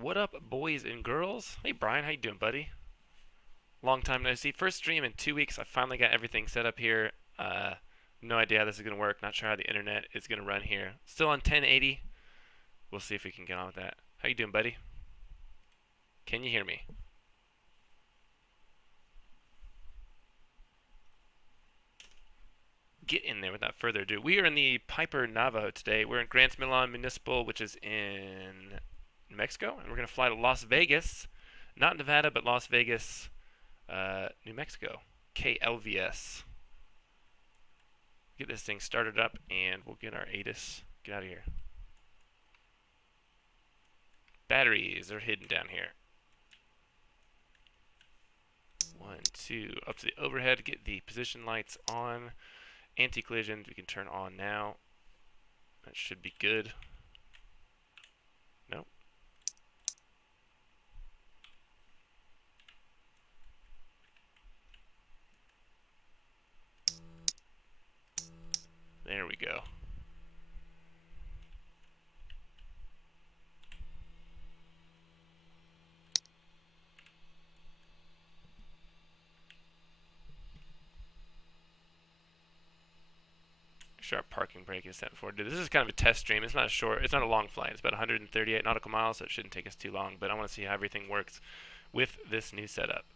What up, boys and girls? Hey, Brian, how you doing, buddy? Long time no see. First stream in 2 weeks. I finally got everything set up here. No idea how this is gonna work. Not sure how the internet is gonna run here. Still on 1080. We'll see if we can get on with that. How you doing, buddy? Can you hear me? Get in there without further ado. We are in the Piper Navajo today. We're in Grants Milan Municipal, which is in New Mexico, and we're gonna fly to Las Vegas. Not Nevada, but Las Vegas, New Mexico. KLVS. Get this thing started up, and we'll get our ATIS. Get out of here. Batteries are hidden down here. 1, 2, up to the overhead. Get the position lights on. Anti-collisions we can turn on now. That should be good. Nope. There we go. Sure, our parking brake is set for. This is kind of a test stream. It's not a short. It's not a long flight. It's about 138 nautical miles, so it shouldn't take us too long. But I want to see how everything works with this new setup.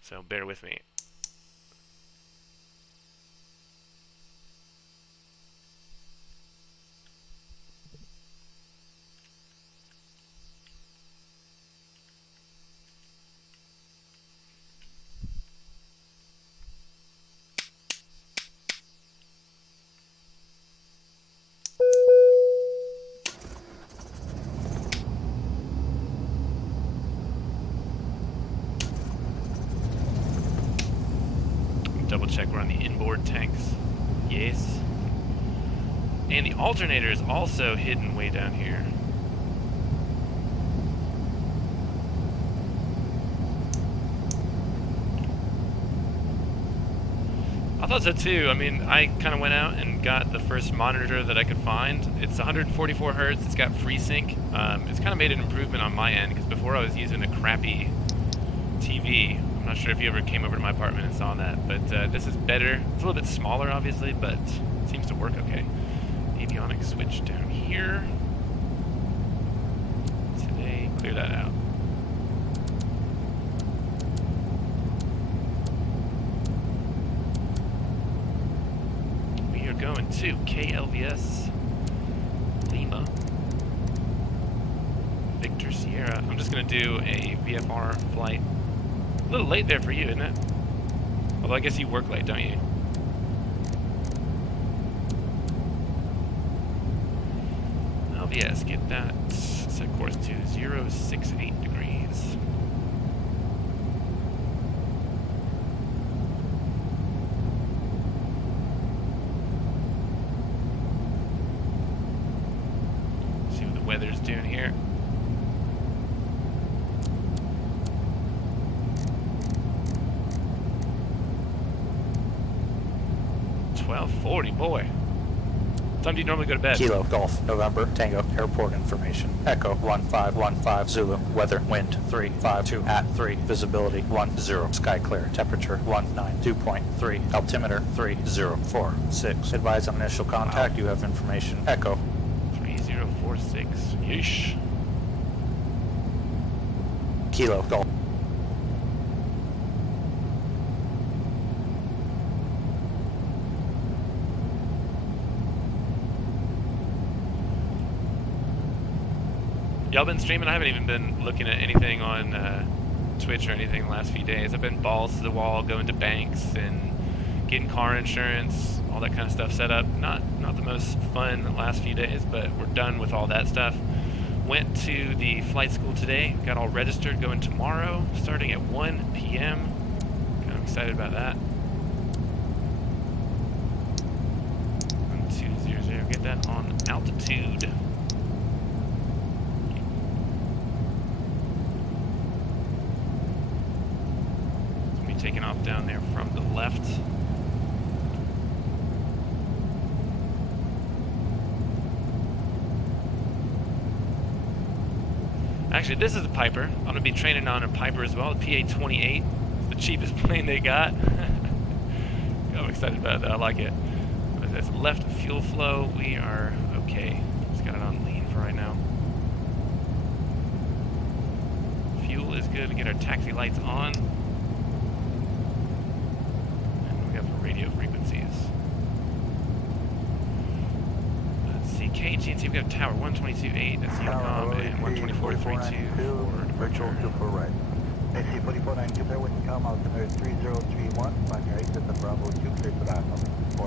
So bear with me. Double check we're on the inboard tanks. Yes. And the alternator is also hidden way down here. I thought so too. I mean, I kind of went out and got the first monitor that I could find. It's 144 hertz. It's got FreeSync. It's kind of made an improvement on my end because before I was using a crappy TV. I'm not sure if you ever came over to my apartment and saw that, but this is better. It's a little bit smaller, obviously, but it seems to work okay. Avionics switch down here. Today, clear that out. We are going to KLVS Lima Victor Sierra. I'm just going to do a VFR flight. A little late there for you, isn't it? Although I guess you work late, don't you? LVS, get that set course to 068 degrees. See what the weather's doing here. 12:40, boy. What time do you normally go to bed? Kilo Golf November Tango Airport information. Echo 1515 Zulu. Weather wind 352 at 3. Visibility 10. Sky clear. Temperature 192.3. Altimeter 3046. Advise on initial contact. Wow. You have information. Echo 3046. Yeesh. Kilo Golf. Y'all been streaming? I haven't even been looking at anything on Twitch or anything the last few days. I've been balls to the wall, going to banks and getting car insurance, all that kind of stuff set up. Not the most fun the last few days, but we're done with all that stuff. Went to the flight school today, got all registered, going tomorrow, starting at 1 p.m. Kind of excited about that. 1200, get that on altitude. Taking off down there from the left. Actually, this is a Piper. I'm going to be training on a Piper as well, the PA-28. It's the cheapest plane they got. I'm excited about that. I like it. That's left fuel flow. We are okay. Just got it on lean for right now. Fuel is good to get our taxi lights on. And we have radio frequencies. Let's see, KG&T, we have tower 122.8, that's Unicom, and 124.32 for departure. right. AC 4492, bear with you, come out to 3031, on your exit to Bravo 2, clear for that, 4.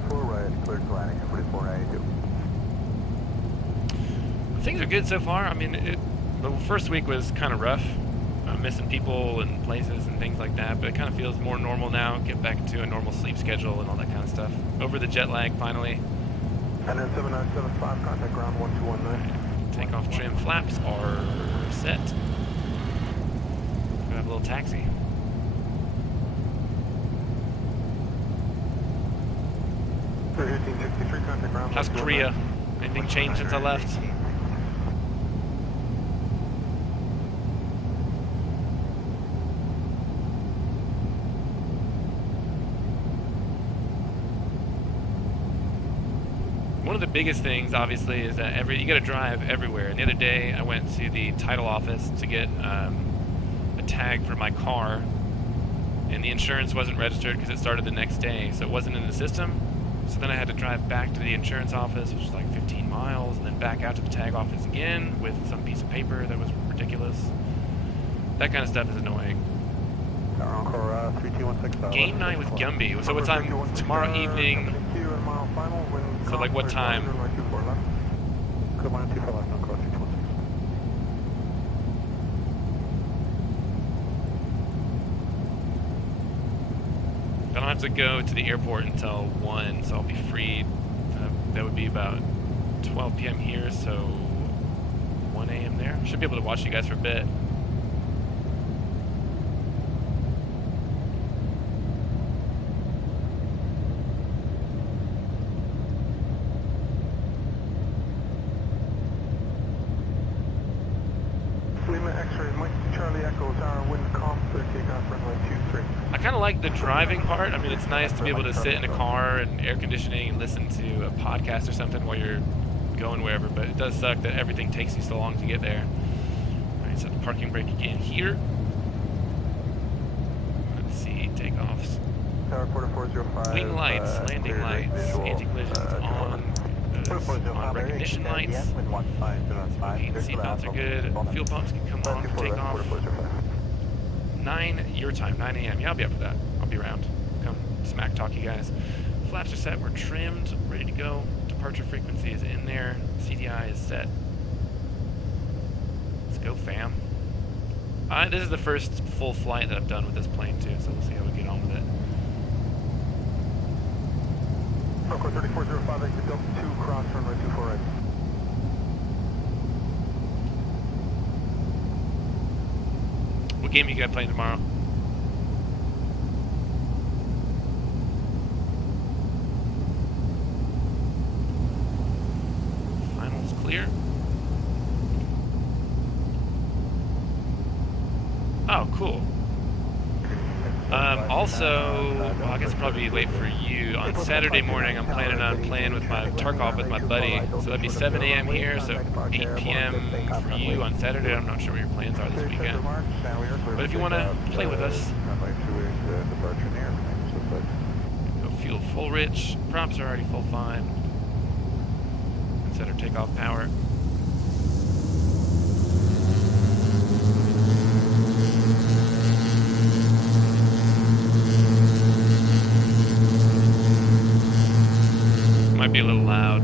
04 right, clear to landing at 4492. Things are good so far. I mean, the first week was kind of rough, missing people and places and things like that, but it kind of feels more normal now, get back to a normal sleep schedule and all that kind of stuff. Over the jet lag, finally. And then 7975, contact ground 1219. Takeoff trim flaps are set. Gonna have a little taxi. How's Korea? Anything changed since I left? One of the biggest things, obviously, is that you got to drive everywhere. And the other day, I went to the title office to get a tag for my car, and the insurance wasn't registered because it started the next day, so it wasn't in the system. So then I had to drive back to the insurance office, which was like 15 miles, and then back out to the tag office again with some piece of paper that was ridiculous. That kind of stuff is annoying. Game night with Gumby. So what time? Tomorrow evening. So like what time? I don't have to go to the airport until 1, so I'll be free. That would be about 12 p.m. here, so 1 a.m. there. Should be able to watch you guys for a bit. I kind of like the driving part. I mean, it's nice to be able to sit in a car and air conditioning and listen to a podcast or something while you're going wherever, but it does suck that everything takes you so long to get there. Alright, so the parking brake again here. Let's see, takeoffs. Green lights, landing lights, anti-collisions on recognition lights. Seatbelts are good. Fuel pumps can come off, take off. 9 your time, 9 a.m. Yeah, I'll be up for that. I'll be around. Come smack talk you guys. Flaps are set, we're trimmed, ready to go. Departure frequency is in there. CDI is set. Let's go, fam. This is the first full flight that I've done with this plane too, so we'll see how we get on with it. Falcon 3405, exit Delta 2, cross runway 24 right. What game you got playing tomorrow? Finals clear. Oh, cool. Also, well, I guess it'll probably be late for you. On Saturday morning, I'm planning on playing with my Takeoff with my buddy. So that'd be 7 a.m. here, so 8 p.m. for you on Saturday. I'm not sure what your plans are this weekend. But if you want to play with us, go fuel full rich. Props are already full fine. Set our takeoff power. Might be a little loud.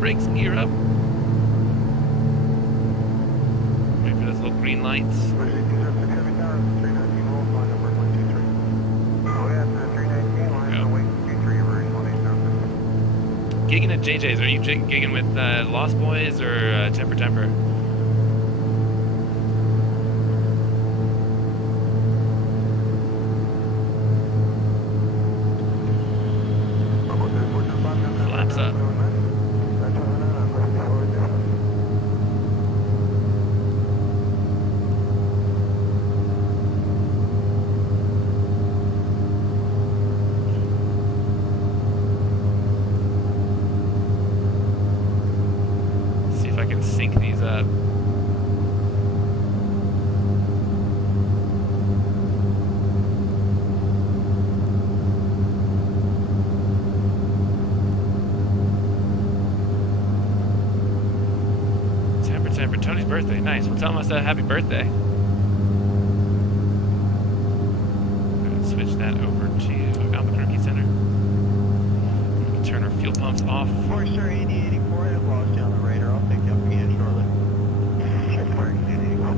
Brakes, gear up. Wait for those little green lights. Gig gigging at JJ's? Are you gigging with Lost Boys or Temper Temper? Flaps up. See if I can sync these up. For Tony's birthday, nice. Well, tell him I said happy birthday. Switch that over to Albuquerque Center. We can turn our fuel pumps off. Forester 8084, I've lost you on the radar. I'll pick you up again shortly. Check mark 8081.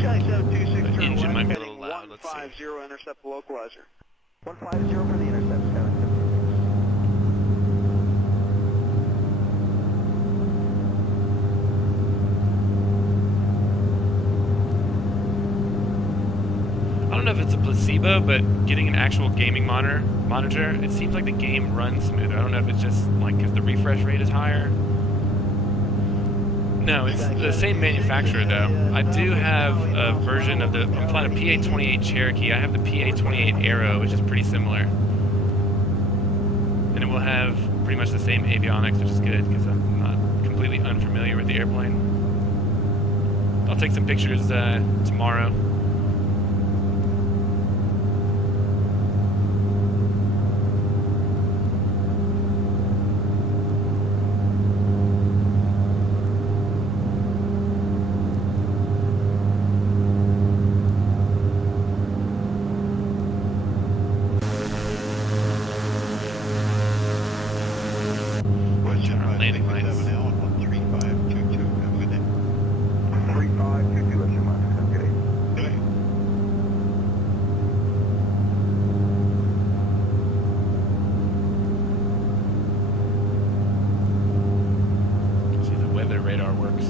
Charlie 7263, The engine might be a little loud. Let's see. 150, intercept the localizer. 150 for the intercept, Skyline 56. I don't know if it's a placebo, but getting an actual gaming monitor, it seems like the game runs smoother. I don't know if it's just like because the refresh rate is higher. No, it's the same manufacturer though. I do have a version of the, I'm flying a PA-28 Cherokee. I have the PA-28 Arrow, which is pretty similar. And it will have pretty much the same avionics, which is good because I'm not completely unfamiliar with the airplane. I'll take some pictures tomorrow. Landing lights. 3522, have a good day. 3522, that's your mark, have a good day. See, the weather radar works.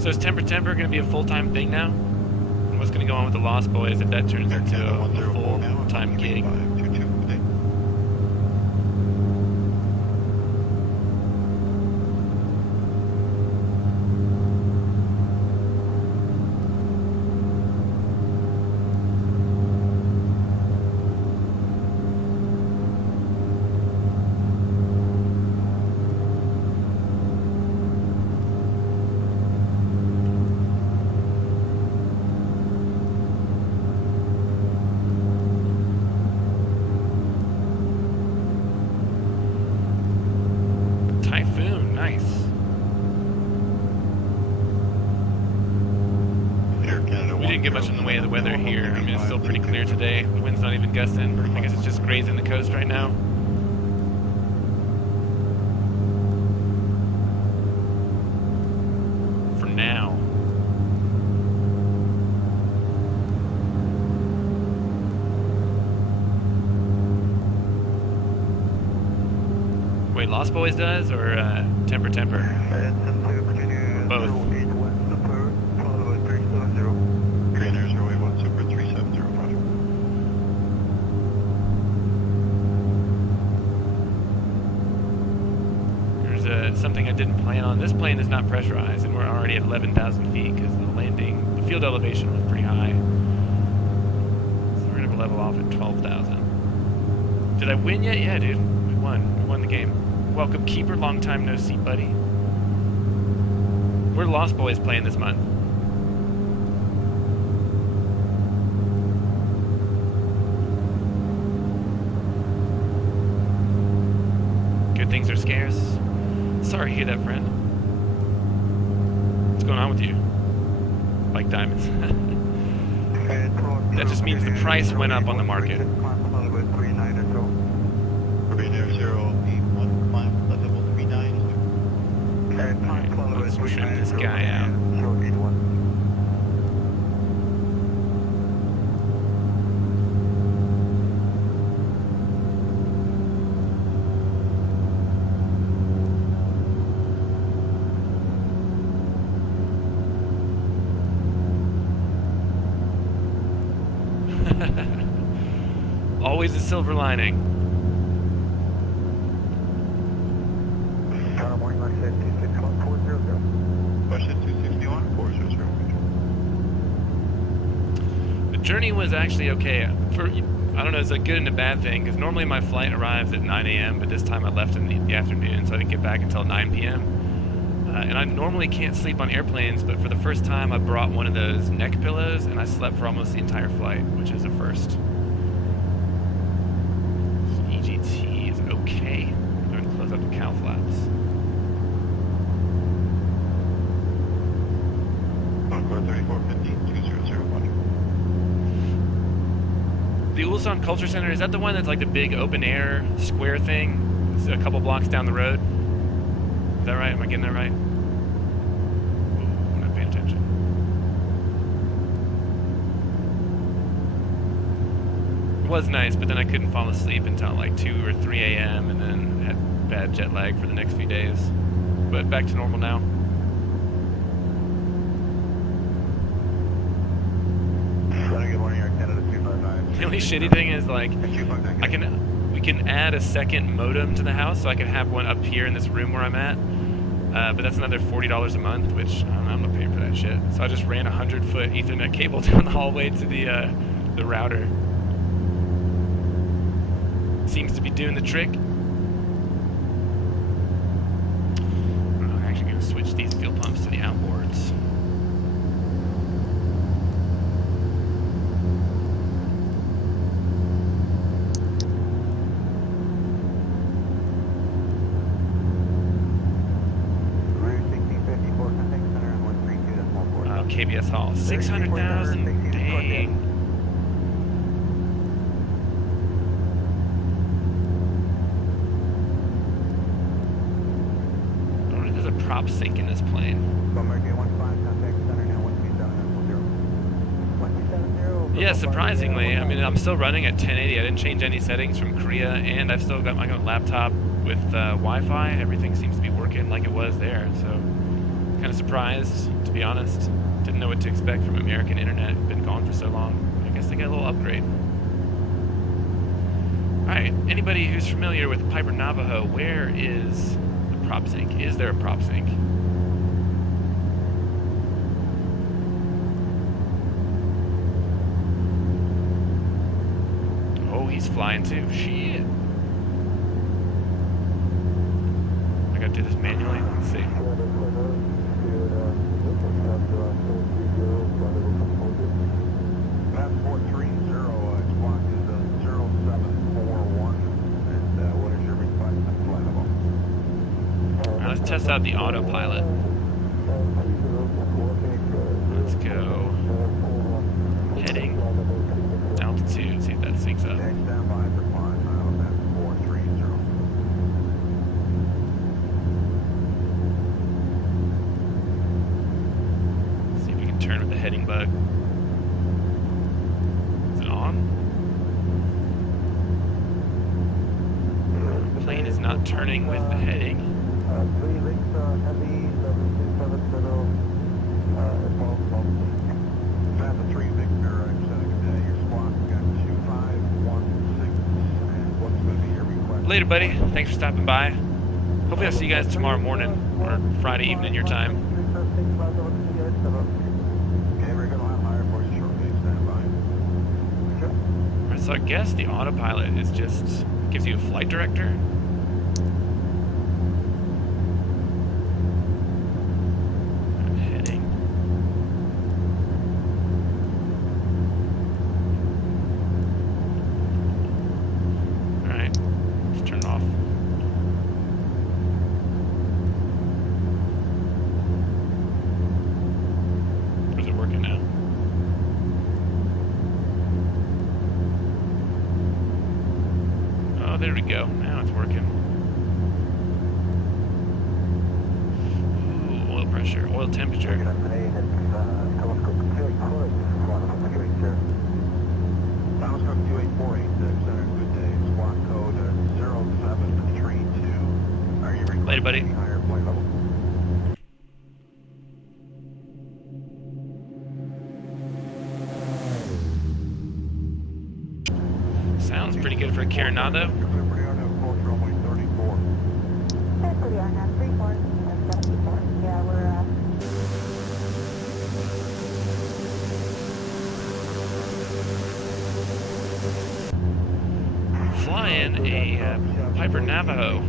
So is Temper Temper going to be a full-time thing now? And what's going to go on with the Lost Boys if that turns into a full-time gig? Typhoon, nice. We didn't get much in the way of the weather here. I mean, it's still pretty clear today. The wind's not even gusting. I guess it's just grazing the coast right now. For now. Wait, Lost Boys does, or Temper Temper? Both. Green Air 081 Super 370, roger. There's something I didn't plan on. This plane is not pressurized, and we're already at 11,000 feet because the field elevation was pretty high. So we're gonna level off at 12,000. Did I win yet? Yeah, dude. We won. We won the game. Welcome, Keeper. Long time no see, buddy. We're Lost Boys playing this month. Good things are scarce. Sorry to hear that, friend. on with you? Like diamonds. That just means the price went up on the market. Let's trim this guy out. Always a silver lining. Tower morning, like I said, 261-400. Question 261-400. The journey was actually okay. For I don't know, it's a good and a bad thing, because normally my flight arrives at 9 a.m., but this time I left in the afternoon, so I didn't get back until 9 p.m. And I normally can't sleep on airplanes, but for the first time I brought one of those neck pillows, and I slept for almost the entire flight, which is a first. EGT is okay. I'm going to close up the cow flaps. Encore 3450-2001. The Ulsan Culture Center, is that the one that's like the big open air square thing? It's a couple blocks down the road. Is that right? Am I getting that right? Ooh, I'm not paying attention. It was nice, but then I couldn't fall asleep until like 2 or 3 a.m. and then had bad jet lag for the next few days. But back to normal now. The only shitty thing is, like, we can add a second modem to the house, so I can have one up here in this room where I'm at. But that's another $40 a month, which I don't know, I'm not paying for that shit. So I just ran a 100-foot Ethernet cable down the hallway to the router. Seems to be doing the trick. I'm actually going to switch these fuel pumps to the outboards. KBS Hall, 600,000. Dang. I wonder if there's a prop sink in this plane. Yeah, surprisingly. I mean, I'm still running at 1080. I didn't change any settings from Korea, and I've still got my laptop with Wi-Fi. Everything seems to be working like it was there, so kind of surprised, to be honest. Didn't know what to expect from American internet. Been gone for so long. I guess they got a little upgrade. Alright, anybody who's familiar with Piper Navajo, where is the prop sink? Is there a prop sink? Oh, he's flying too. Shit. I gotta do this manually. Let's see. Let's test out the autopilot. Let's go. Heading. Altitude. See if that syncs up. See if we can turn with the heading bug. Is it on? The plane is not turning with the heading. 3 links heavy, 7270, that's a 3 Victor, I'm setting it down. Your squawk, we got 2516, and what's going to be your request? Later, buddy. Thanks for stopping by. Hopefully I'll see you guys tomorrow morning, or Friday evening, your time. Okay, we're going to have higher voice shortly, stand by. Sure. Alright, so I guess the autopilot is just, gives you a flight director. there we go. Now it's working. Ooh, oil pressure, oil temperature. Telescope 284, Telescope 2848, Center, good day. Squawk code 0732. Are you requesting Later, buddy. higher flight level? Sounds pretty good for a Coronado. Yeah, we're Flying a Piper Navajo.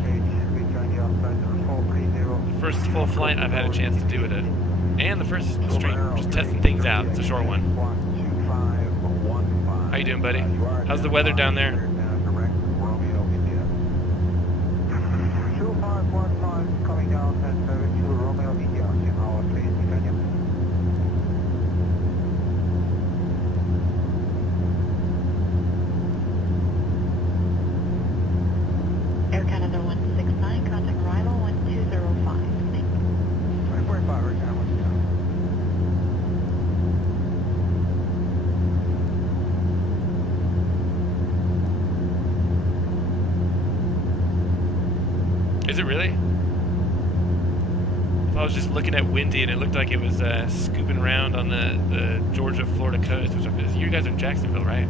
The first full flight I've had a chance to do with it. And the first stream, just testing things out. It's a short one. How you doing, buddy? How's the weather down there? 2515 coming down at 72 Romeo India. Now please continue. Air Canada 169, contact arrival 1205. Thank you. 2045, right now, what's down? Is it really? I was just looking at windy and it looked like it was scooping around on the Georgia-Florida coast, which is, you guys are in Jacksonville, right?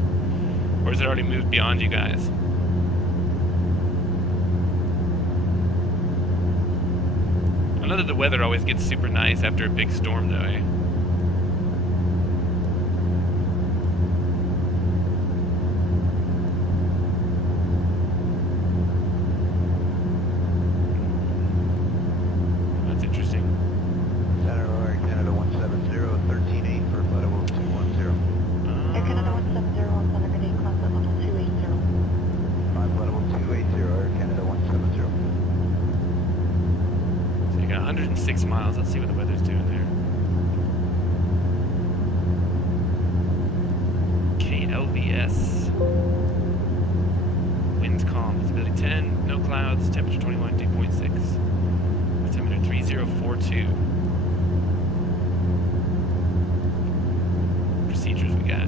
Or has it already moved beyond you guys? I know that the weather always gets super nice after a big storm, though, eh? That's interesting. Center Air Canada 170, 13-8 for flight level 210. Air Canada 170, Center Grenade, contact level 280. 5 flight level 280, Air Canada 170. So you got 106 miles. Let's see what the weather's doing there. KLVS. Winds calm. Visibility 10. No clouds. Temperature 21. Dew point 6. Altimeter 3042. Procedures we got.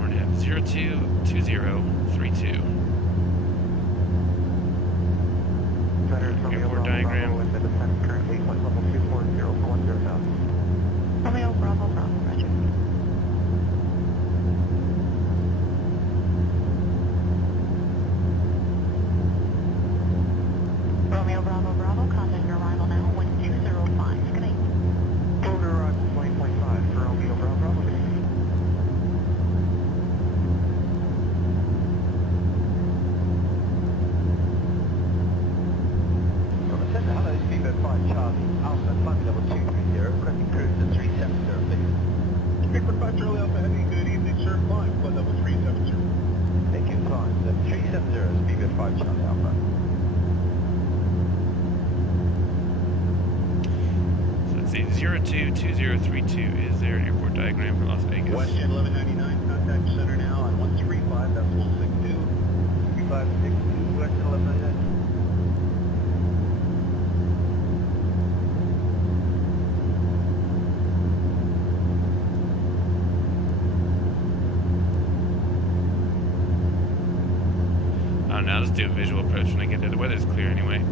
RNAV 022032. Airport diagram. Currently flight level 240 for 10 south. Romeo Bravo Bravo, roger. Romeo Bravo Bravo, contact your arrival now 1205. Good night. Order arrival 20.5 for Romeo Bravo Bravo. Hello, speed at 5 Charlie, Alpha, flight level 230, requesting cruise to 370, please. Frequent 5 Charlie Alpha heading, good evening, sir. Flying flight level 370. Thank you, fine. 370, speed at 5 Charlie Alpha. So let's see. 022032 is their airport diagram for Las Vegas. Westjet 1199, contact center now on 135.62. 3562, West 1199. I don't know. I'll just do a visual approach when I get there. The weather's clear anyway.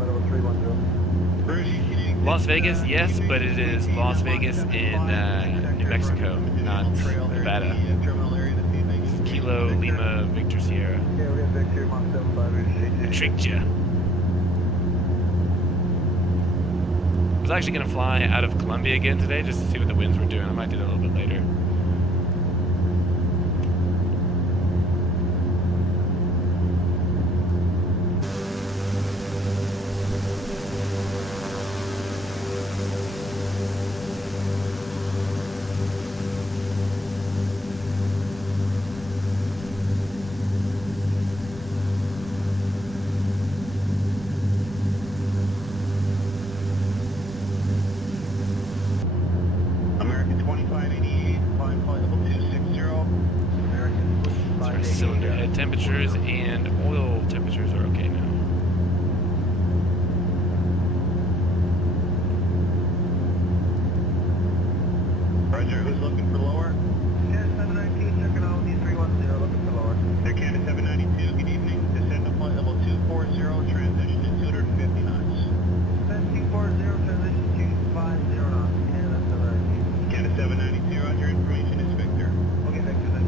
Level 310. Las Vegas, yes, but it is Las Vegas in New Mexico, not Nevada. Kilo Lima Victor Sierra. Okay, we got Victor, Mach 75, I tricked ya. I was actually going to fly out of Colombia again today just to see what the winds were doing. I might do that a little bit later. cylinder head temperatures and oil temperatures are okay now. Roger, who's looking for lower? Yeah, 792, checking out with 310, looking for lower. Air Canada 792, good evening. Descend to flight level 240, transition to 250 knots. 240, transition 250 knots. Yeah, that's the right. Canada 792, roger, information is Victor. Okay, thanks for that.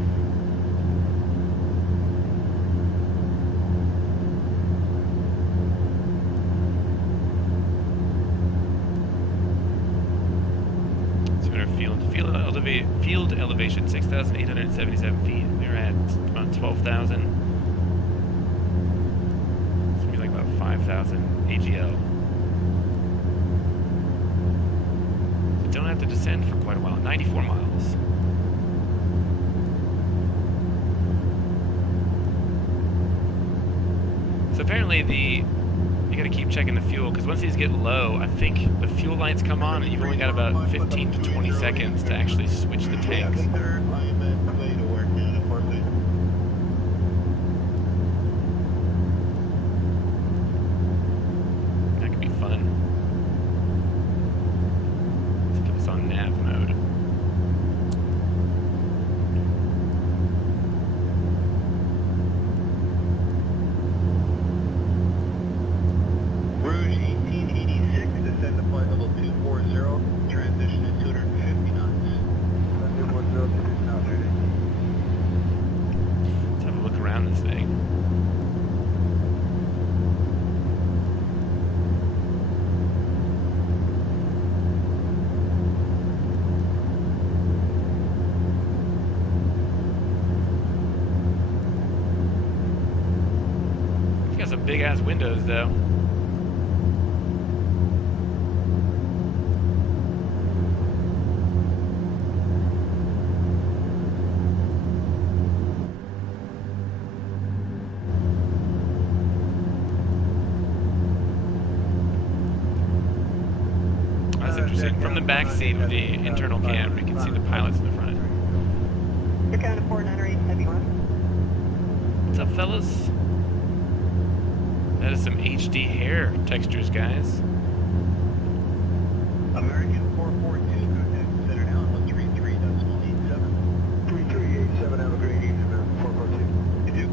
Field elevation 6,877 feet. We're at about 12,000. It's gonna be like about 5,000 AGL. Don't have to descend for quite a while. 94 miles. So apparently you gotta keep checking the fuel, because once these get low, I think the fuel lights come on and you've only got about 15 to 20 seconds to actually switch the tanks. Victor, I am at way to work now, of course. That could be fun. Let's put this on nav mode. Rouge 1886, descend to flight level 240, transition to 250 knots. 210, now, trading. Let's have a look around this thing. It's got some big ass windows though. That's interesting. From the back seat of the internal cam, we can see the pilots in the front. Air Canada 498, heavy on. What's up, fellas? That is some HD hair textures, guys. American 442, contact center now on 133.87. 3387, have a great evening, American 442. You do.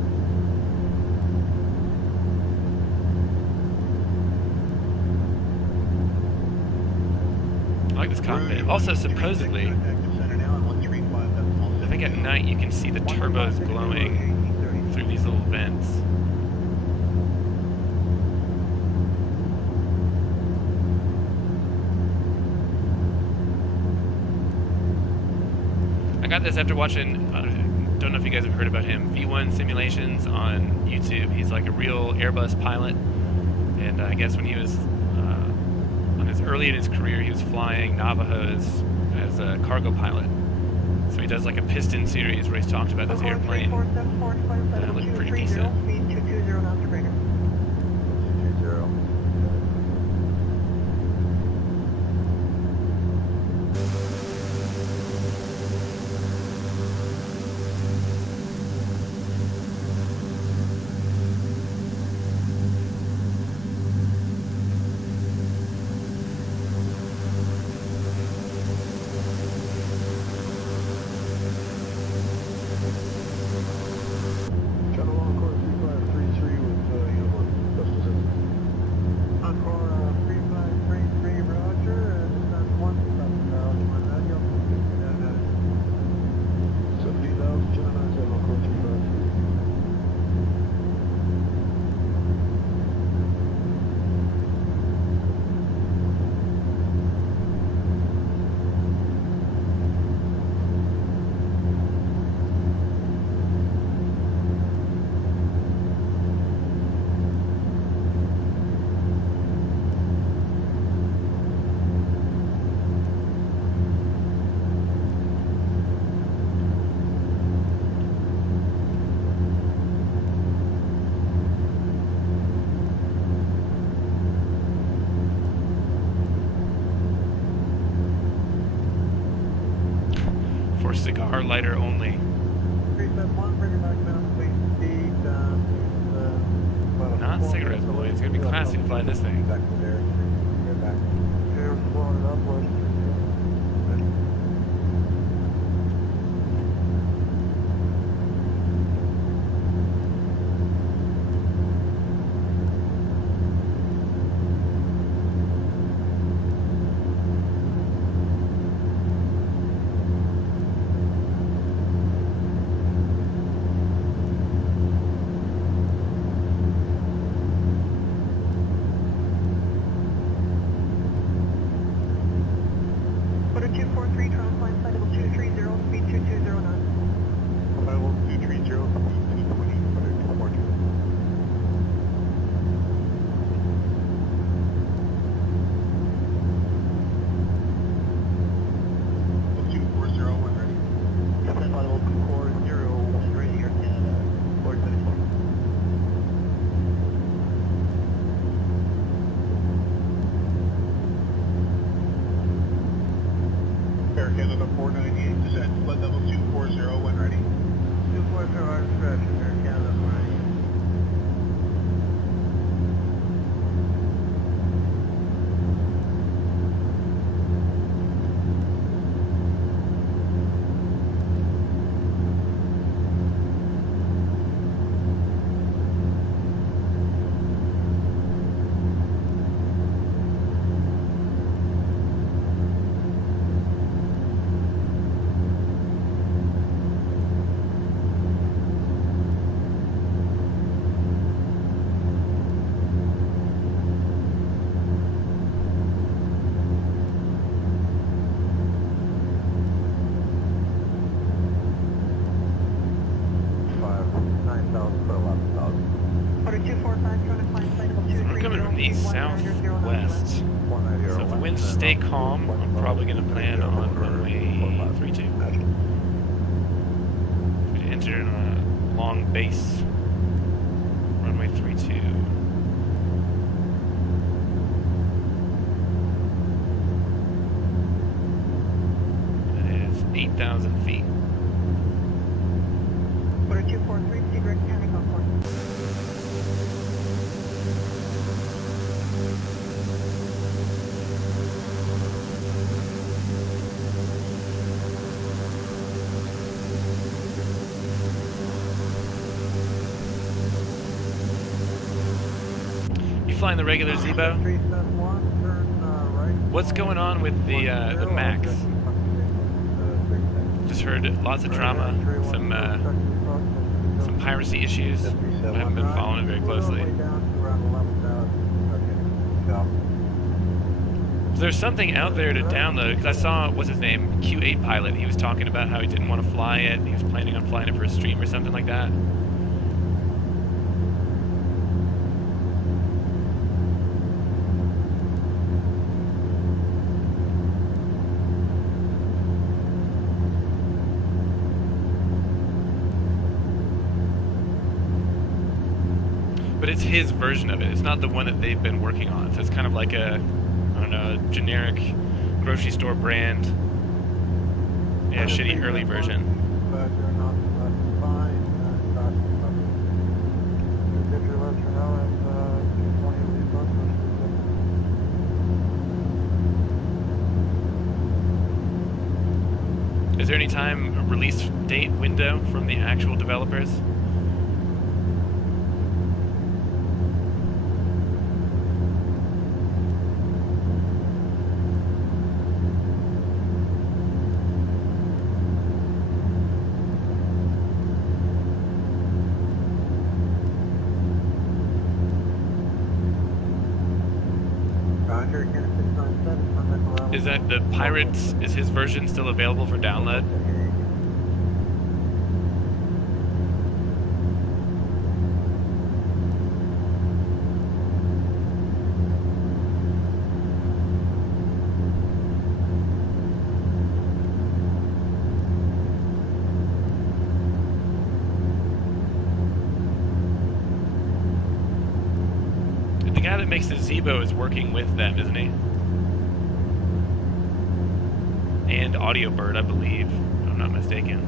I like this cockpit. Also, supposedly, I think at night you can see the turbos glowing through these little vents. I got this after watching, don't know if you guys have heard about him, V1 Simulations on YouTube. He's like a real Airbus pilot, and I guess when he was early in his career, he was flying Navajos as a cargo pilot. So he does like a piston series where he's talked about this airplane. And it looked pretty decent. Speed 220 knots or greater. 220. Got along course 3533 with Uniform. Best assistance. On car 3533, roger, and descent 1 stop now. 70,000, Gemini 7 on course 353. For cigar lighter only. 371, bring it back down, please. Not cigarettes, boys. It's gonna be classy to fly this thing. Back to there. Get back. Here, blowing it up, boys. Order 243, Toronto flight flight level 230, speed 2209. Level 230, 2020, 242. Level 240, when ready. Descent level 240, when ready, Air Canada. Flight 24. Air Canada 498, descent flight level 240, when ready. 240, our expression, Air Canada 498. Order 245, Toronto flight flight level 230. We're coming from the southwest. So if winds stay calm, I'm probably going to plan on runway 32. We enter on a long base. Runway 32. That is 8,000 feet. Order 243, Seabird County, Gulfport. You flying the regular Zebo? 371, turn right. What's going on with the Max? Just heard lots of drama, some piracy issues. I haven't been following it very closely. There's something out there to download, because I saw, what's his name, Q8 Pilot. He was talking about how he didn't want to fly it. He was planning on flying it for a stream or something like that. But it's his version of it. It's not the one that they've been working on. So it's kind of like a, I don't know, generic grocery store brand. Yeah, shitty early version. But you're not fine. Get your left for now and 220 lead bus. Is there any time release date window from the actual developers? Roger, Canada 697, fundamental level. Is that the Pirates, is his version still available for download? The guy that makes the Zebo is working with them, isn't he? And Audiobird, I believe, if I'm not mistaken.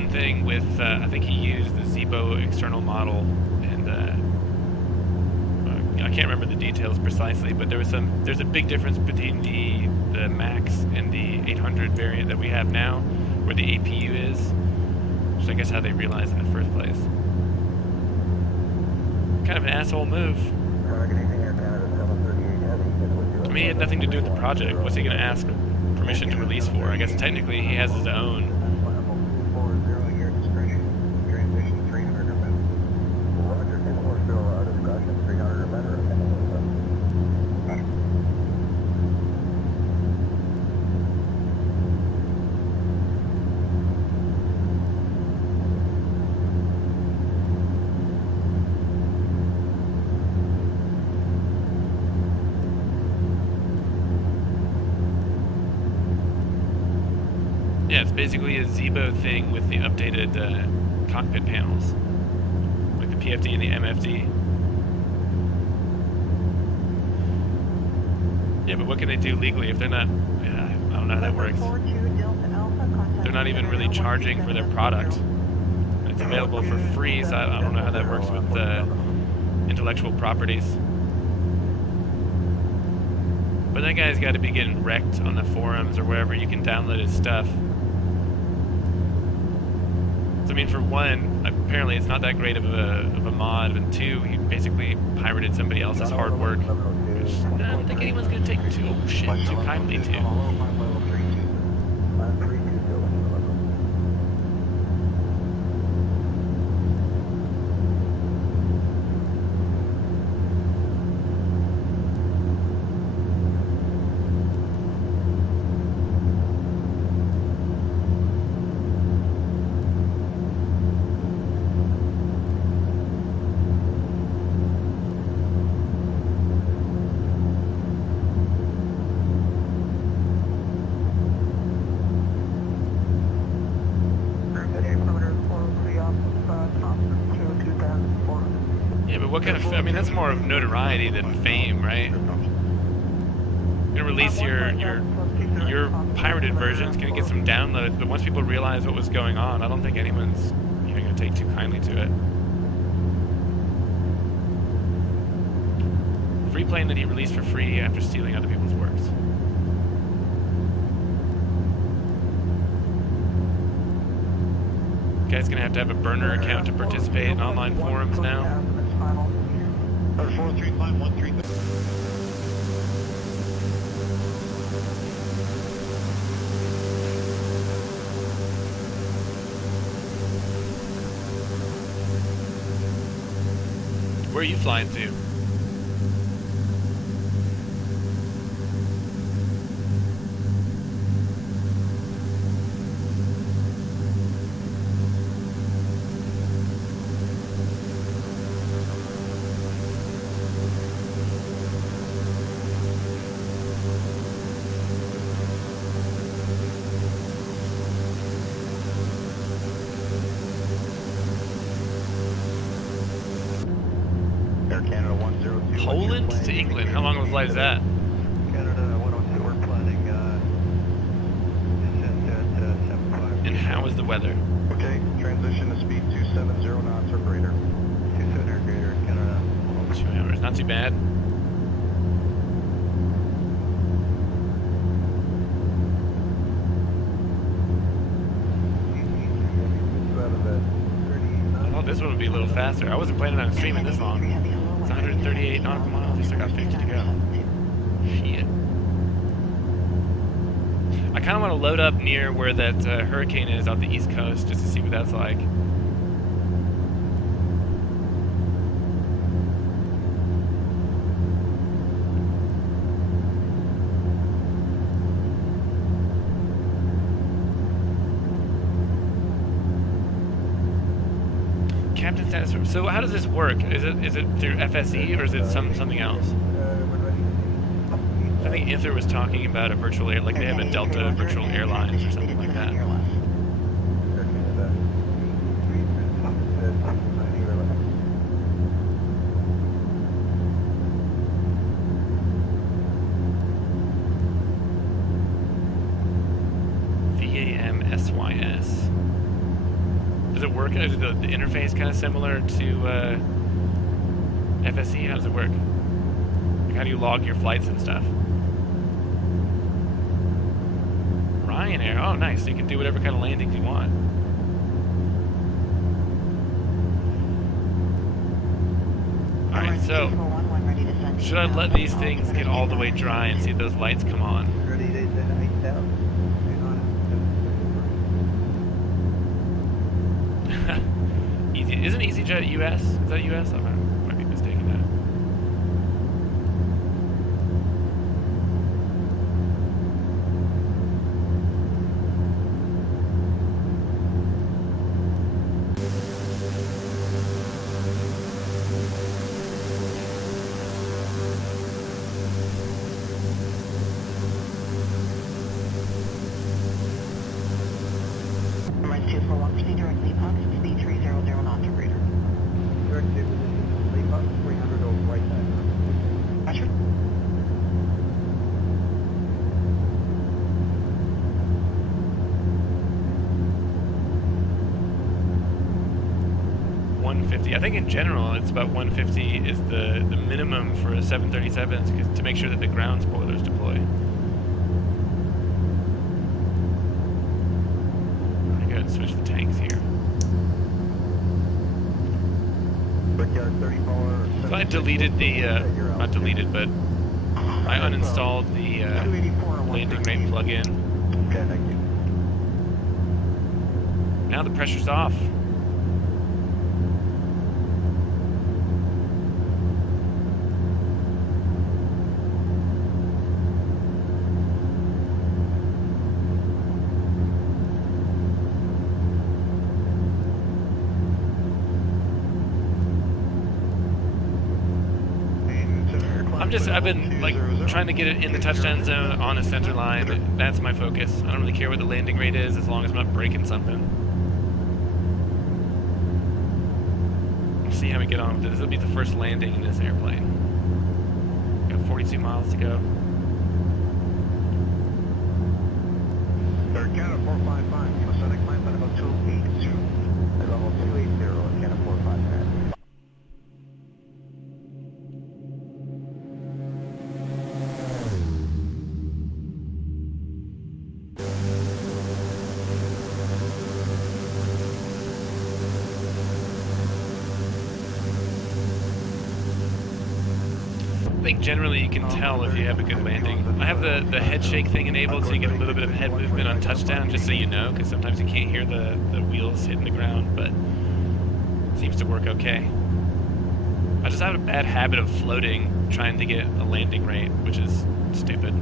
own thing with, I think he used the Zebo external model, and I can't remember the details precisely, but there's a big difference between the Max and the 800 variant that we have now, where the APU is, which is I guess how they realized in the first place. Kind of an asshole move. I mean, he had nothing to do with the project. What's he going to ask permission to release for? I guess technically he has his own. Yeah, it's basically a Zebo thing with the updated cockpit panels, like the PFD and the MFD. Yeah, but what can they do legally if they're not? Yeah, I don't know how that works. They're not even really charging for their product. It's available for free, so I don't know how that works with intellectual properties. But that guy's got to be getting wrecked on the forums or wherever you can download his stuff. I mean, for one, apparently it's not that great of a mod, and two, he basically pirated somebody else's hard work, which I don't think anyone's going to take too kindly to. What kind of? I mean, that's more of notoriety than fame, right? You're gonna release your pirated version. It's gonna get some downloads, but once people realize what was going on, I don't think anyone's even gonna take too kindly to it. Free plane that he released for free after stealing other people's works. Guy's gonna have to have a burner account to participate in online forums now. 43513. Where are you flying to? Poland to England? How long of a flight is that? Canada 102, we're planning descent at 75. And how is the weather? Okay, transition to speed 270 knots or greater. 270 or greater, Canada. 2 hours, not too bad. I thought this one would be a little faster. I wasn't planning on streaming this long. It's 138 nautical miles. I still got 50 to go. Shit. I kind of want to load up near where that hurricane is off the East Coast just to see what that's like. Captain status. So how does this work? Is it through FSE or is it something else? I think Ether was talking about a virtual air, like they have a Delta Virtual Airlines or something like that. VAMSYS. Does it work? Is the interface kind of similar to FSC? How does it work? Like, how do you log your flights and stuff? Ryanair. Oh, nice. So you can do whatever kind of landings you want. Alright, so should I let these things get all the way dry and see if those lights come on? Ready to send 8,000. Easy. Isn't EasyJet US? Is that US? I might be mistaken that. Runway 241, proceed directly past speed 300 knots operator. Direct position, leave up, 300 over right side. Roger. I think in general it's about 150 is the minimum for a 737 to make sure that the ground spoilers deploy. I'm gonna go ahead and switch the tanks here. Brickyard 34. So I deleted the, not deleted, but I uninstalled the landing rate plugin. Okay, thank you. Now the pressure's off. I've been like trying to get it in the touchdown zone on a center line. That's my focus. I don't really care what the landing rate is as long as I'm not breaking something. We'll see how we get on with it. This will be the first landing in this airplane. Got 42 miles to go. Third Canada 455, Masonic climb at about 282. At level 280, Canada 455. I think generally you can tell if you have a good landing. I have the head shake thing enabled so you get a little bit of head movement on touchdown, just so you know, because sometimes you can't hear the wheels hitting the ground, but it seems to work okay. I just have a bad habit of floating trying to get a landing rate, which is stupid.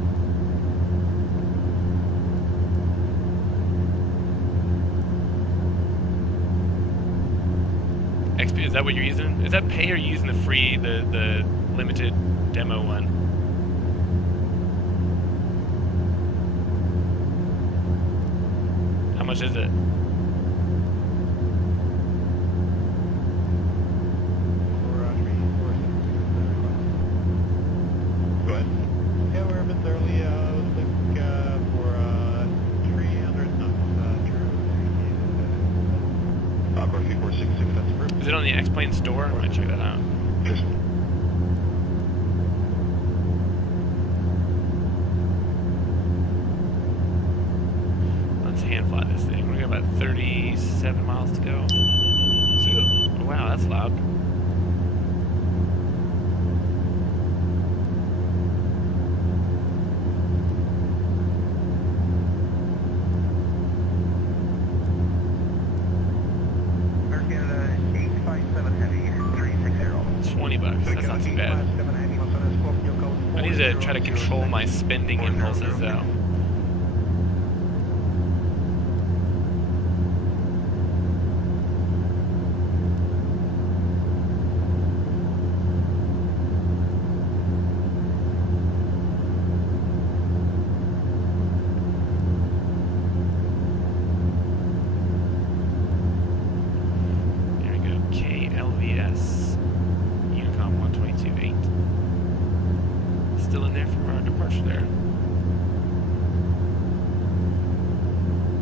XP, is that what you're using? Is that pay or are you using the free, the limited demo one? How much is it? Go ahead. Yeah, we're a bit early. I would think for 300 knots. Aqua 3466, that's approved. Is it on the X-Plane store? I might check that out. Just Let's hand fly this thing. We're got about 37 miles to go. Oh, wow, that's loud. Air Canada 857 Heavy 360. $20. That's not too bad. I need to try to control my spending impulses though. There we go. KLVS. Unicom 122.8. Still in there from our departure there.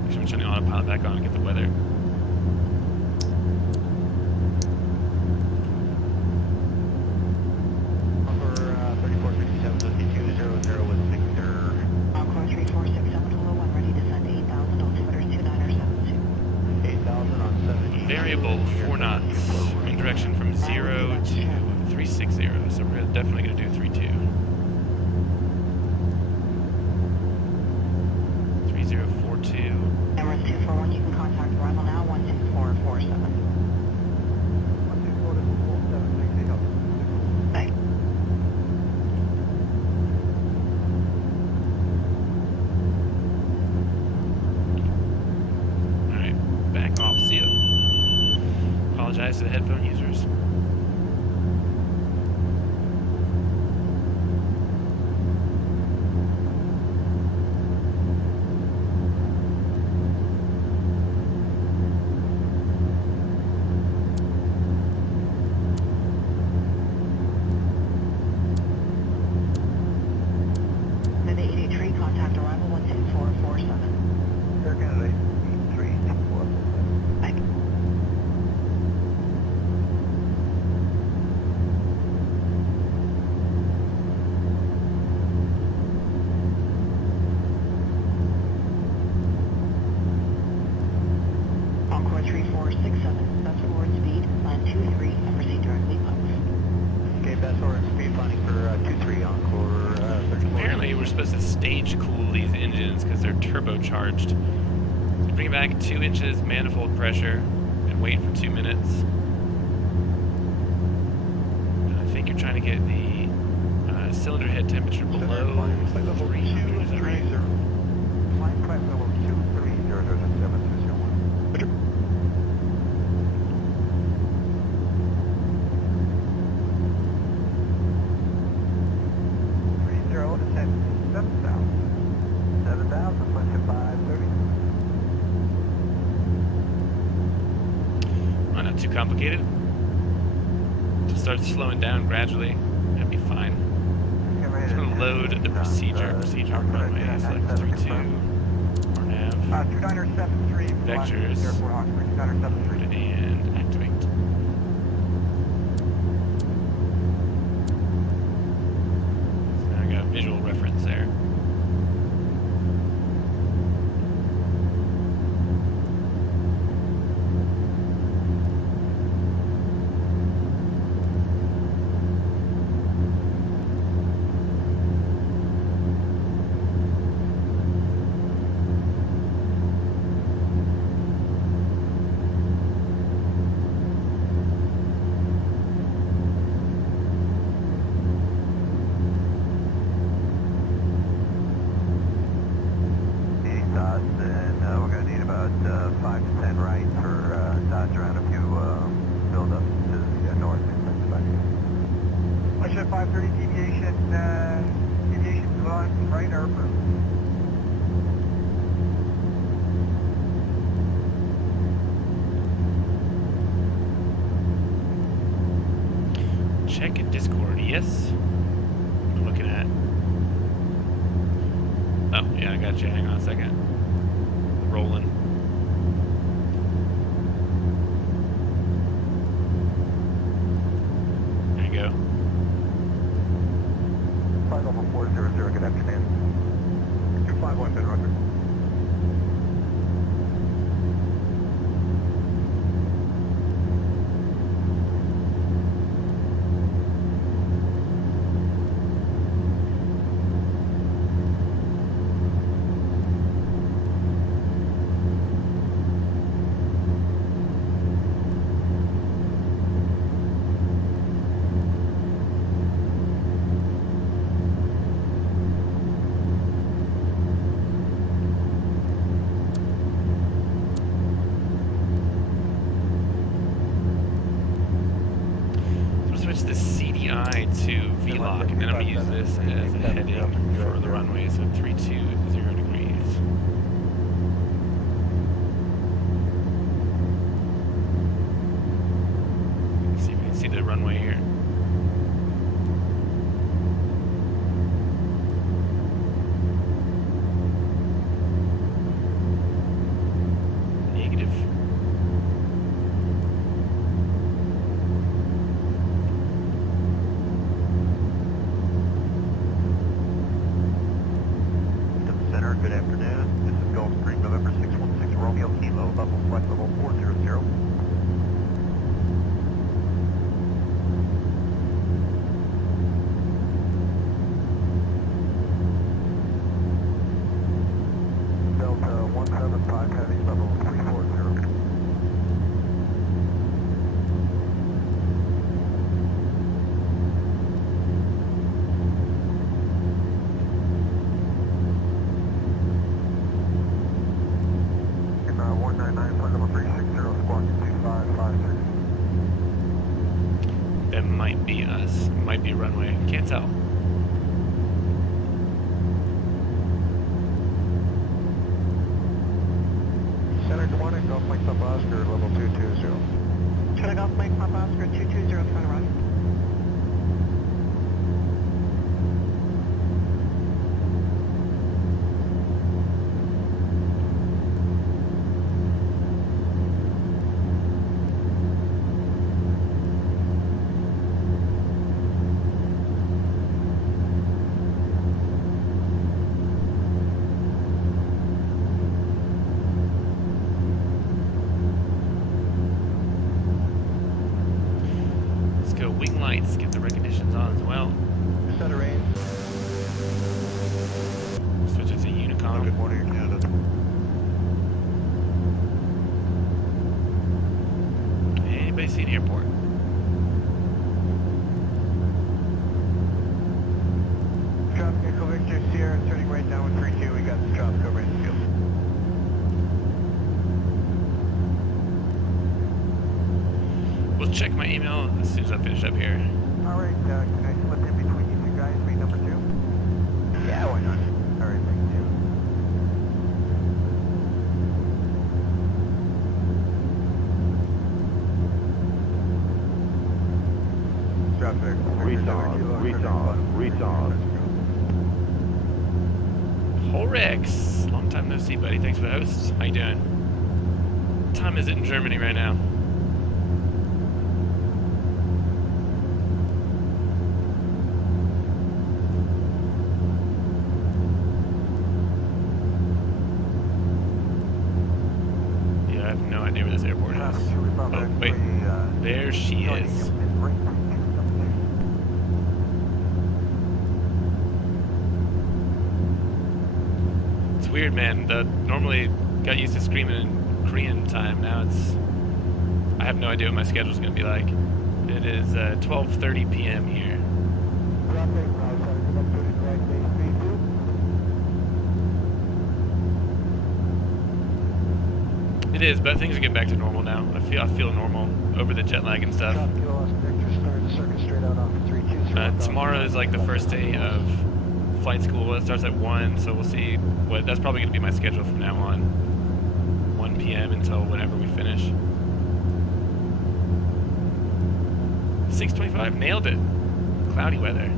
Actually, I'm turning autopilot back on to get the weather. variable 4 knots. Wind direction from 0 to 360. So we're definitely going to do 32. 3042. Emirates 241, you can contact arrival now, 12447. 12447, Thanks. Alright, back off, see ya. Apologize to the headphone users. Maybe 83, contact arrival, 12447. Air Canada 83, Thanks. Encore 3467, that's forward speed, land 23, and proceed directly post. Okay, best order speed planning for 23 Encore 34. Apparently we're supposed to stage cool these engines because they're turbocharged. So bring it back 2 inches manifold pressure and wait for 2 minutes. And I think you're trying to get the cylinder head temperature below 300, is that right? Climb flight level 2300730. To 7,000. 7,000, push to 530. Well, not too complicated. Just start slowing down gradually. That'd be fine. Just gonna load the procedure runway. Select 32. RNAV. 2973. Vectors. Airport Oxford, 2973. And activate. So now I got a visual reference there. And we're going to need about 5 to 10 right for dodge around a few build-ups to the north. Watch that 530 deviation on right or Check in Discord. Yes. I'm looking at. Oh, yeah, I got you. Hang on a second. Rolling. There you go. flight level 400, good afternoon. 251, good record. Switch the CDI to VLOC, and then I'm going to use this as a heading for the runway, so 320 degrees. See if you can see the runway here. Negative. Good afternoon. This is Gulfstream November 616 Romeo Kilo, level flight level 400. might be a runway. Can't tell. Center, good morning. Golf Mike Papa Oscar, level 220. Center Golf Mike Papa Oscar 220, turn around. Let's go wing lights, get the recognitions on as well. Center range. Switch it to Unicom. Good morning, Canada. Anybody see the airport? Drop Echo Victor Sierra, turning right down with 32. We got the drop covering the field. We'll check my email as soon as I finish up here. All right, can I slip in between you two guys, meet number 2? Yeah, why not? All right, thank you. Drop there. Retard. Horex, long time no see, buddy. Thanks for the host. How you doing? What time is it in Germany right now? Yeah, I have no idea where this airport is. Oh, wait. There she is. It's weird, man. Normally got used to screaming in Korean time. Now I have no idea what my schedule's going to be like. It is 12:30 p.m. here. It is, but things are getting back to normal now. I feel normal over the jet lag and stuff. Tomorrow is like the first day of flight school. It starts at 1, so we'll see that's probably going to be my schedule from now on. 1 p.m. until whenever we finish. 6:25, nailed it. Cloudy weather.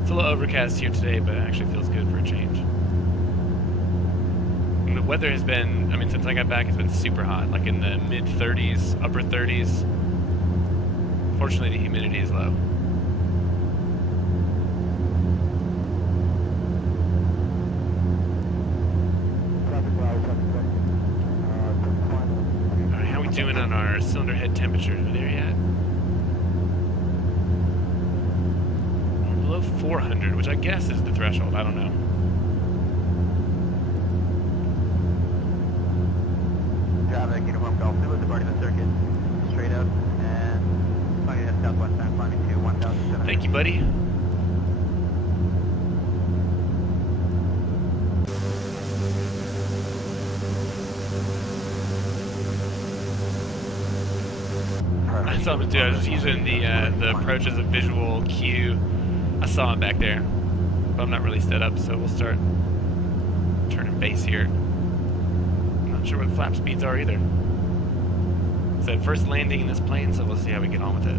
It's a little overcast here today, but it actually feels good for a change. And the weather has been, since I got back, it's been super hot, like in the mid-30s, upper 30s. Fortunately, the humidity is low. Alright, how are we doing on our cylinder head temperature? Are we there yet? We're below 400, which I guess is the threshold. I don't know. Traffic, Uniform Golf, Zulu, departing the circuit, straight up, and climbing at southwest time, climbing to 1,700. Thank you, buddy. That's all I'm gonna do. I was just using the approach as a visual cue. I saw it back there, but I'm not really set up, so we'll start turning base here. Not sure what the flap speeds are either. Said first landing in this plane, so we'll see how we get on with it.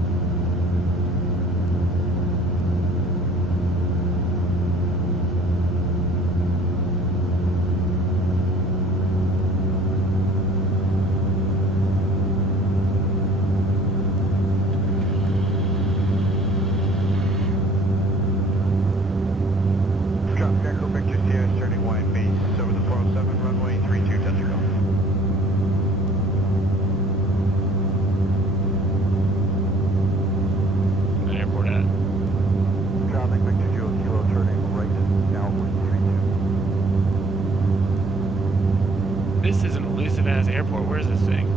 Drop Echo Victor Sierra, starting wide base, over the 407, runway 32, touch and go. That airport at. Dropping Victor Kilo, turning right, downward 32. This is an elusive ass airport. Where is this thing?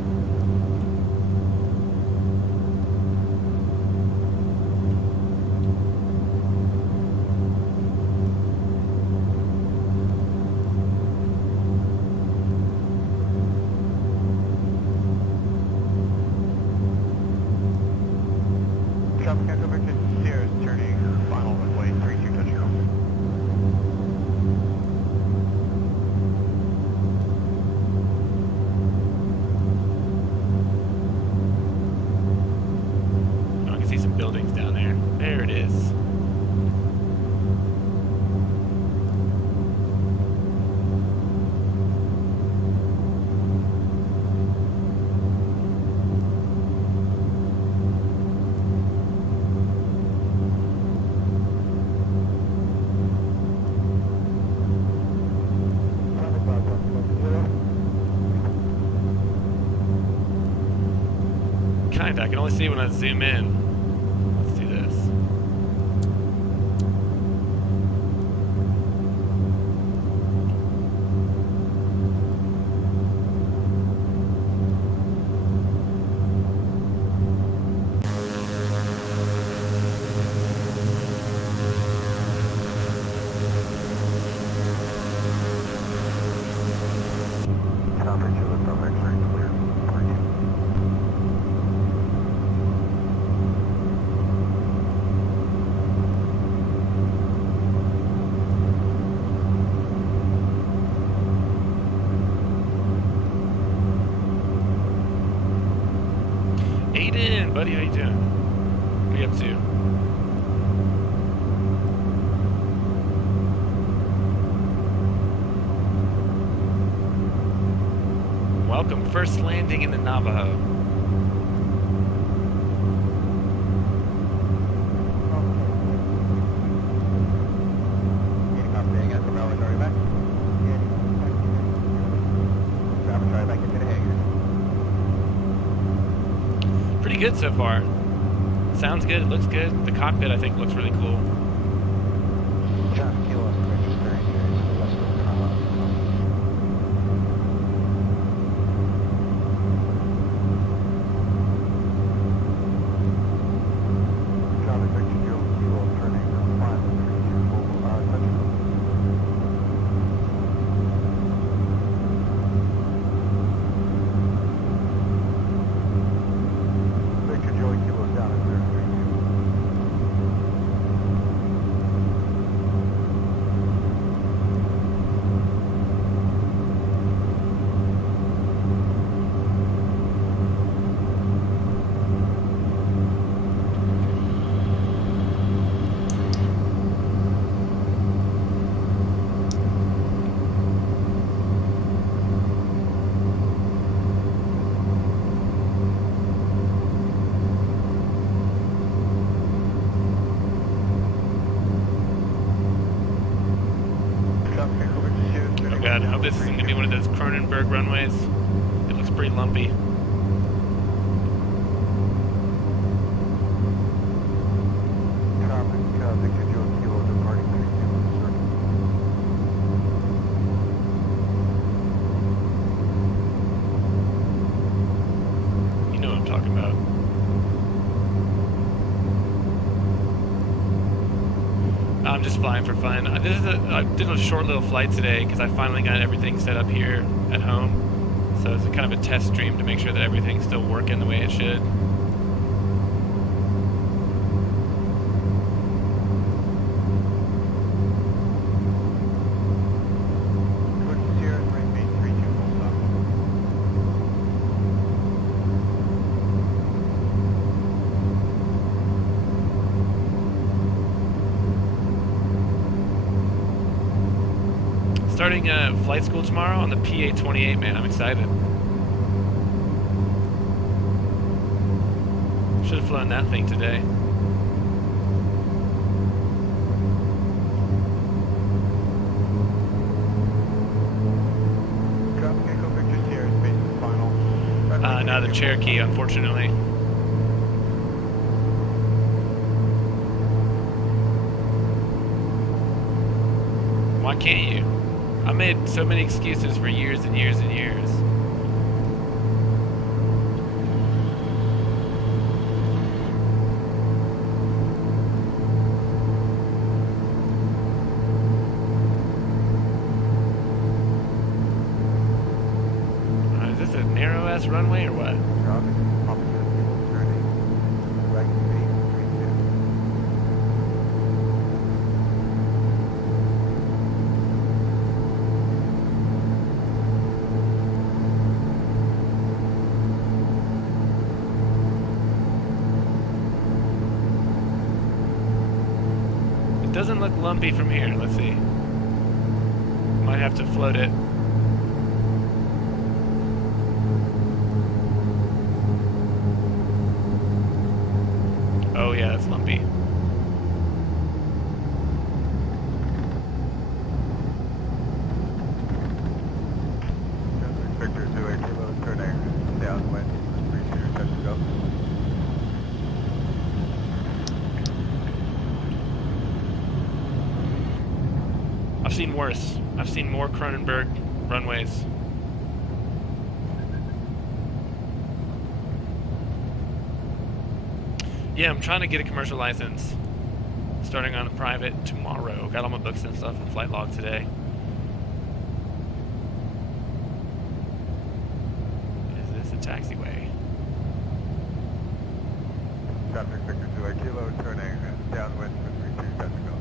perfect. I can only see when I zoom in. Let's do this. Traffic should have done X-ray clear. Parking. Aiden, buddy, how you doing? What are you up to? Welcome, first landing in the Navajo. Taking up the Rally Guard back. Driver, try back into the hangar. Pretty good so far. Sounds good, it looks good. The cockpit, I think, looks really cool. John Kilo, registering here. Let's go. Traffic Victor Kilo, turning 532 touchdown. Victor Joey Kilo down at 032. Oh god, I hope this isn't going to be one of those Cronenberg runways. It looks pretty lumpy. Traffic Victor Joey Kilo departing 32 on the circuit. You know what I'm talking about. I'm just flying for fun. I did a short little flight today because I finally got everything set up here at home. So it's a kind of a test stream to make sure that everything's still working the way it should. Towards Sierra, right main 32 full stop. Starting flight school tomorrow on the PA-28, man. I'm excited. Should have flown that thing today. Traffic Echo Victor Sierra, space is final. No, the Cherokee, unfortunately. Why can't you? I made so many excuses for years and years and years. Is this a narrow-ass runway or what? Traffic Papa Kilo turning right main 32. It doesn't look lumpy from here. Let's see. Might have to float it. Oh yeah, that's lumpy. Victor 2 Kilo turning downwind 32 touch to go. I've seen worse. I've seen more Cronenberg runways. Yeah, I'm trying to get a commercial license. Starting on a private tomorrow. Got all my books and stuff and flight log today. Is this a taxiway? Traffic Victor 2 Kilo turning downwind for 32, touch and go.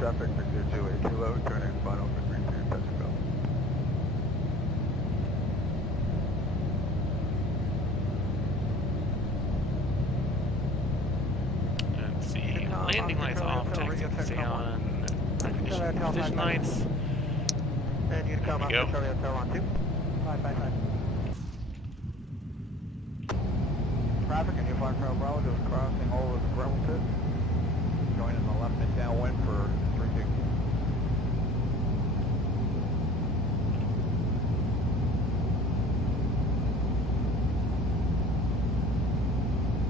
Traffic Victor 2 Kilo turning final for 32, touch and go. Let's see. Landing lights off. Taxi on. Position lights. And you can come There up we to go. Charlie Hotel on 2. 555. Traffic and you find Pro Bravo just crossing over the gravel pit. Going in the left mid downwind for 32.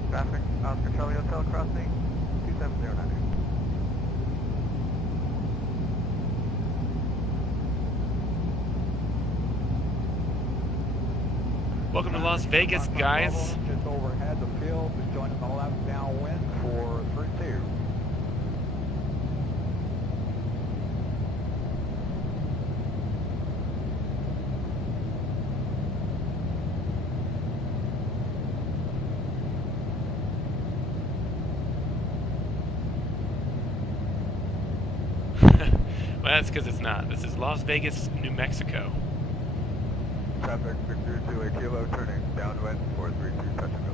Traffic, Oscar Charlie Hotel crossing 27098. Welcome to Las Vegas, guys. Just overhead the field, just joining the left downwind for 32. Well, that's because it's not. This is Las Vegas, New Mexico. Traffic Victor 2 Kilo turning downwind for 32, touch and go.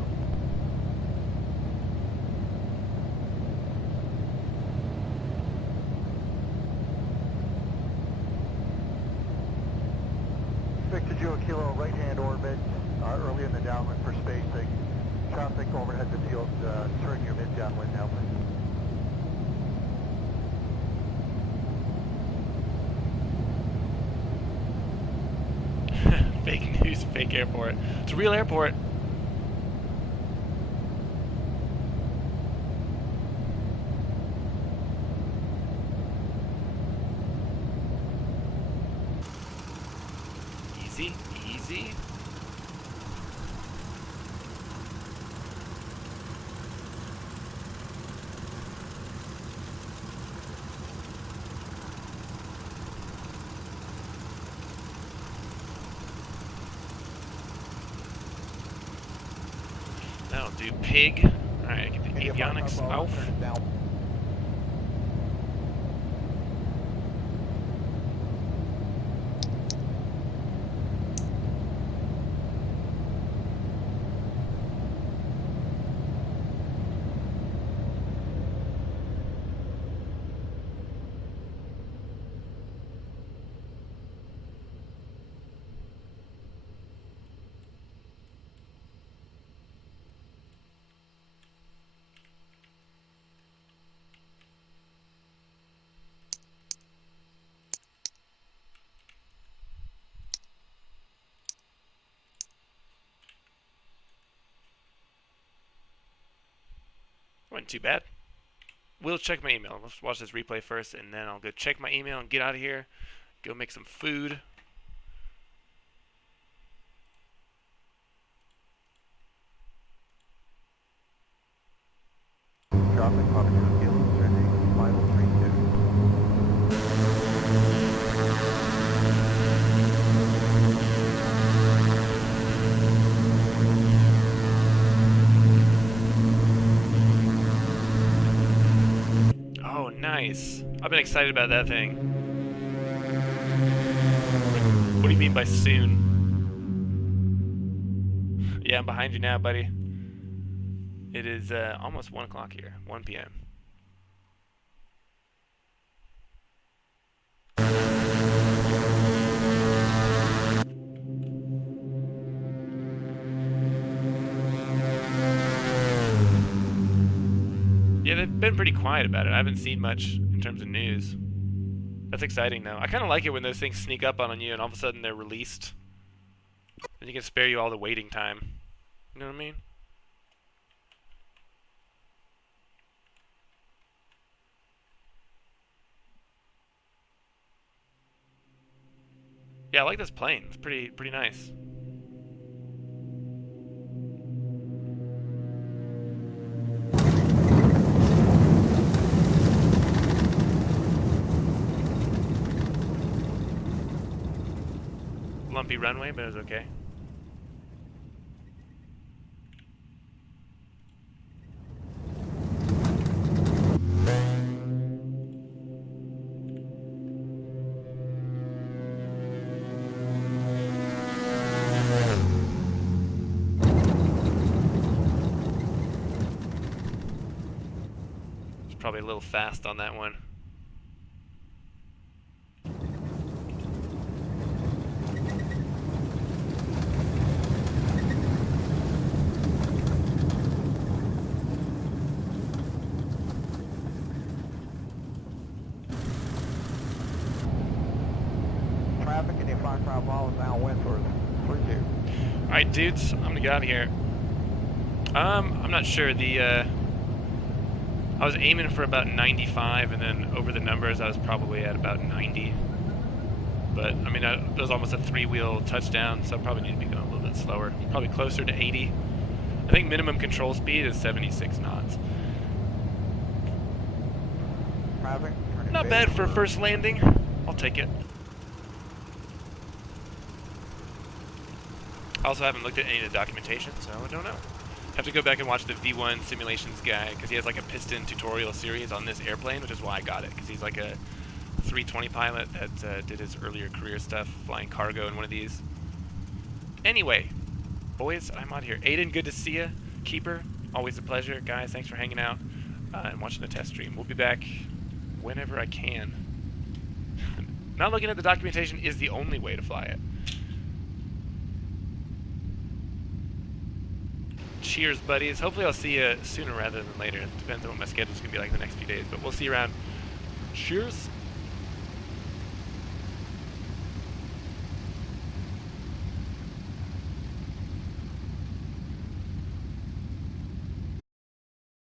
Victor 2 Kilo right hand orbit, early in the downwind for spacing. Traffic overhead the field, turn your mid downwind now please. Fake news, fake airport. It's a real airport. Easy, easy. That'll do, pig. Alright, get the avionics off. Wasn't too bad. We'll check my email. Let's watch this replay first, and then I'll go check my email and get out of here. Go make some food. Traffic Papa 2 Kilo turning final 32. Oh, nice. I've been excited about that thing. What do you mean by soon? Yeah, I'm behind you now, buddy. It is almost 1 o'clock here, 1 p.m. Yeah, they've been pretty quiet about it. I haven't seen much in terms of news. That's exciting, though. I kind of like it when those things sneak up on you and all of a sudden they're released. Then you can spare you all the waiting time. You know what I mean? Yeah, I like this plane. It's pretty nice. Lumpy runway, but it was okay. It's probably a little fast on that one. Traffic in the Foxtrot follows downwind for 32. Alright, dudes, I'm gonna get out of here. I'm not sure. I was aiming for about 95, and then over the numbers, I was probably at about 90. But, I mean, it was almost a 3-wheel touchdown, so I probably need to be going a little bit slower. Probably closer to 80. I think minimum control speed is 76 knots. Traffic. Not bad for a first landing. I'll take it. I also haven't looked at any of the documentation, so I don't know. Have to go back and watch the V1 simulations guy, because he has like a piston tutorial series on this airplane, which is why I got it, because he's like a 320 pilot that did his earlier career stuff, flying cargo in one of these. Anyway, boys, I'm out here. Aiden, good to see you. Keeper, always a pleasure. Guys, thanks for hanging out and watching the test stream. We'll be back whenever I can. Not looking at the documentation is the only way to fly it. Cheers, buddies. Hopefully I'll see you sooner rather than later. It depends on what my schedule's going to be like the next few days, but we'll see you around. Cheers.